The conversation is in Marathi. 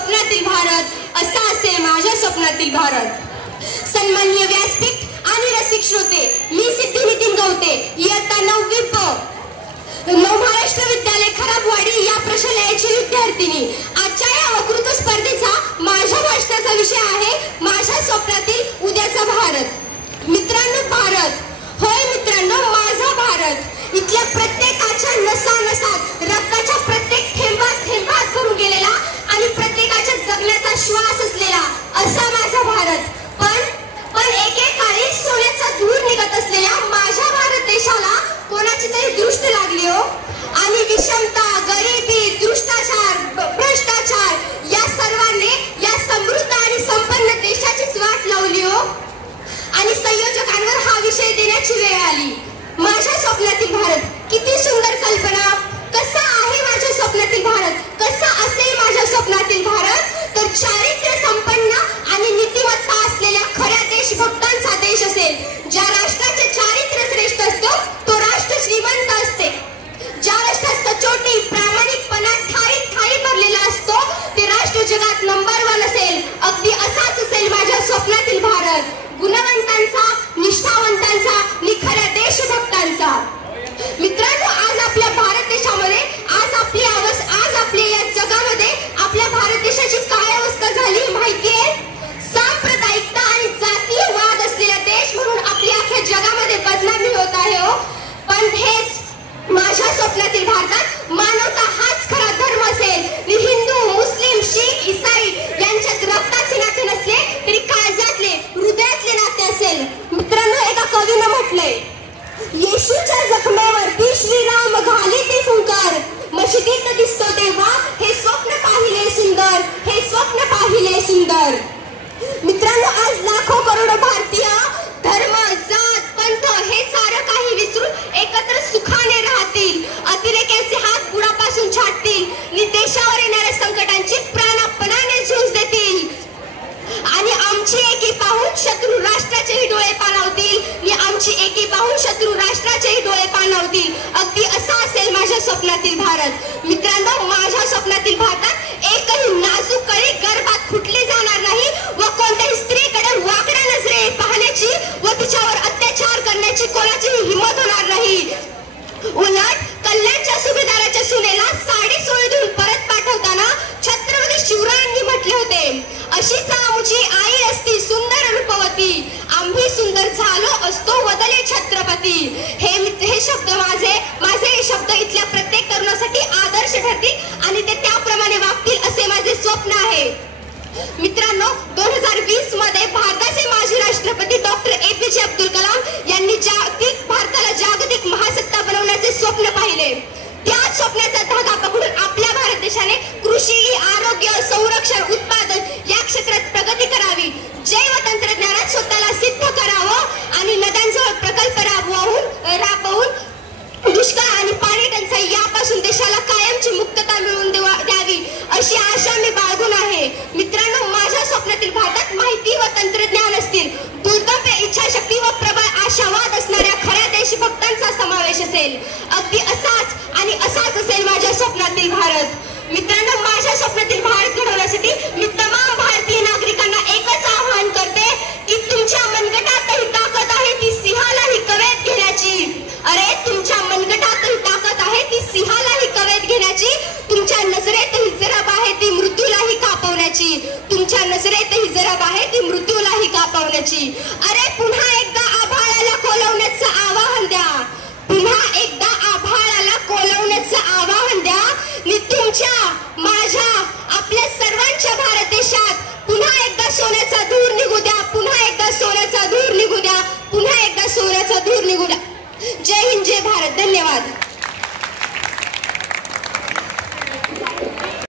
स्वप्नातील भारत असा असेल माझ्या स्वप्नातील भारत. सन्माननीय व्यासपीठ आणि रसिक श्रोते, मी सिद्धी नितीन गवते, इयत्ता 9वी प, महाराष्ट्र विद्यालय खराबवाडी या प्रशालेची विद्यार्थिनी. आजच्या या वक्तृत्व स्पर्धेचा माझ्या भाषणाचा विषय आहे माझ्या स्वप्नातील उद्याचा भारत. मित्रांनो, भारत, होय मित्रांनो, माझा भारत इथल्या प्रत्येकाच्या नसानसात, रक्ताच्या प्रत्येक थेंबात थेंबात भरून गेलेला आणि प्रत्येकाच्या जगण्याचा श्वास असलेला असा माझा भारत. पण एकेकाळी सोन्याचा धूर निघत असलेल्या माझ्या भारत देशाला कोणाची तरी दृष्ट लागली हो, आणि विषमता, गरिबी, भ्रष्टाचार या सर्वांनी या समृद्ध आणि संपन्न देशाचीच वाट लावली हो, आणि संयोजकांवर हा विषय देण्याची वेळ आली. माझ्या स्वप्नातील भारत, किती सुंदर कल्पना. कसा आहे माझ्या स्वप्नातील भारत, कसा असेल माझ्या स्वप्नातील भारत? तर चारित्र्य संपन्न आणि नीतिमत्ता असलेल्या खऱ्या देशभक्तांचा देश असेल. ज्या राष्ट्राचे चारित्र्य श्रेष्ठ असतो तो राष्ट्र श्रीमंत असते. ज्या राष्ट्रात सचोटी, प्रामाणिकपणा ठाई भरलेला असतो ते राष्ट्र जगात नंबर 1 असेल. अगदी असाच असेल माझ्या स्वप्नातील भारत, गुणवंतांचा, निष्ठावंतांचा आणि खऱ्या देशभक्तांचा. मित्रांनो, आज आपल्या भारत देशामध्ये, आज आपल्या या जगामध्ये आपल्या भारत देशाची काय अवस्था झाली माहितीये? सांप्रदायिकता आणि जातीय वाद असलेला देश म्हणून आपल्या अख्ख्या जगामध्ये बदनामी होत आहे हो. पण हेच माझ्या स्वप्नातील भारतात मानवता हाच खरा धर्म असेल. हिंदू, मुस्लिम, शीख, इसाई यांच्यात रक्ताचे नाते नसले तरी काळजातले, हृदयातले नाते असेल. मित्रांनो, एका कवीनं म्हटलंय, येशूच्या जखमेवरती श्रीराम घाली ते फुंकर, मशिदीत दिसतो तेव्हा हे स्वप्न पाहिले सुंदर, हे स्वप्न पाहिले सुंदर. मित्रांनो, आज लाखो करोडो भारतीय धर्म, जात, पंथ हे सारं काही विसरून एकत्र सुखाने राहतील, अतिरेक्यांचे हात बुडापासून छाटतील आणि देशावर येणाऱ्या संकटांची प्राणापणाने झुंज देतील, आणि आमची एकी पाहून शत्रू राष्ट्राचेही डोळे पाणावतील, आणि आमची एकी पाहून शत्रू राष्ट्राचेही डोळे पाणावतील. अगदी असा असेल माझ्या स्वप्नातील भारत. मित्रांनो, माझ्या स्वप्नातील भारतात एकही नाजूक कळी गर्भात फुटली जाणार नाही व कोणत्याही स्त्रीकडे वाकड्या नजरे पाहण्याची व तिच्यावर अत्याचार करण्याची कोणाचीही हिंमत होणार नाही. उलट कल्याणच्या सुभेदाराच्या सुनेला साडी सोळून परत पाठवताना छत्रपती शिवरायांनी म्हटले होते, अशीच आमची आई असती सुंदर रूपवती, आम्ही सुंदर झालो असतो वदले छत्रपती. हे शब्द माझे शब्द इथल्या प्रत्येक तरुणासाठी आदर्श ठरतील आणि ते त्याप्रमाणे वागतील असे माझे स्वप्न आहे. मित्रांनो, 2020 मध्ये भारताचे माजी राष्ट्रपती डॉक्टर APJ अब्दुल कलाम यांनी भारताला जागतिक महासत्ता बनवण्याचे स्वप्न पाहिले. त्याच स्वप्नाचा धागा पकडून आपल्या भारत देशाने कृषी, आरोग्य, संरक्षण, उत्पादन या क्षेत्रात प्रगती करावी, जैव तंत्रज्ञानात स्वतःला सिद्ध करावं आणि नद्यांजवळ प्रकल्प राबवून दुष्काळ आणि पाणी टंचाई यापासून देशाला कायमची मुक्तता मिळवून द्यावी अशी आशा मी बाळगून आहे. मित्रांनो, माझ्या स्वप्नातील भारतात माहिती व तंत्रज्ञान असतील, दुर्दम्य इच्छाशक्ती व प्रबळ आशावाद असणाऱ्या खऱ्या देशभक्तांचा समावेश असेल. अगदी असाच असेल माझ्या स्वप्नातील भारत. मित्रांनो, माझ्या स्वप्नातील भारत घडवण्यासाठी मी तमाम भारतीय नागरिकांना एकच आवाहन करते की तुमच्या मनगटातही ताकद आहे ती सिंहालाही कवेत घेण्याची. अरे, तुमच्या मनगटातही ताकद आहे ती सिंहालाही कवेत घेण्याची. तुमच्या नजरेतही जरब आहे ती मृत्यूलाही कापवण्याची. तुमच्या नजरेतही जरब आहे ती मृत्यूलाही कापवण्याची. अरे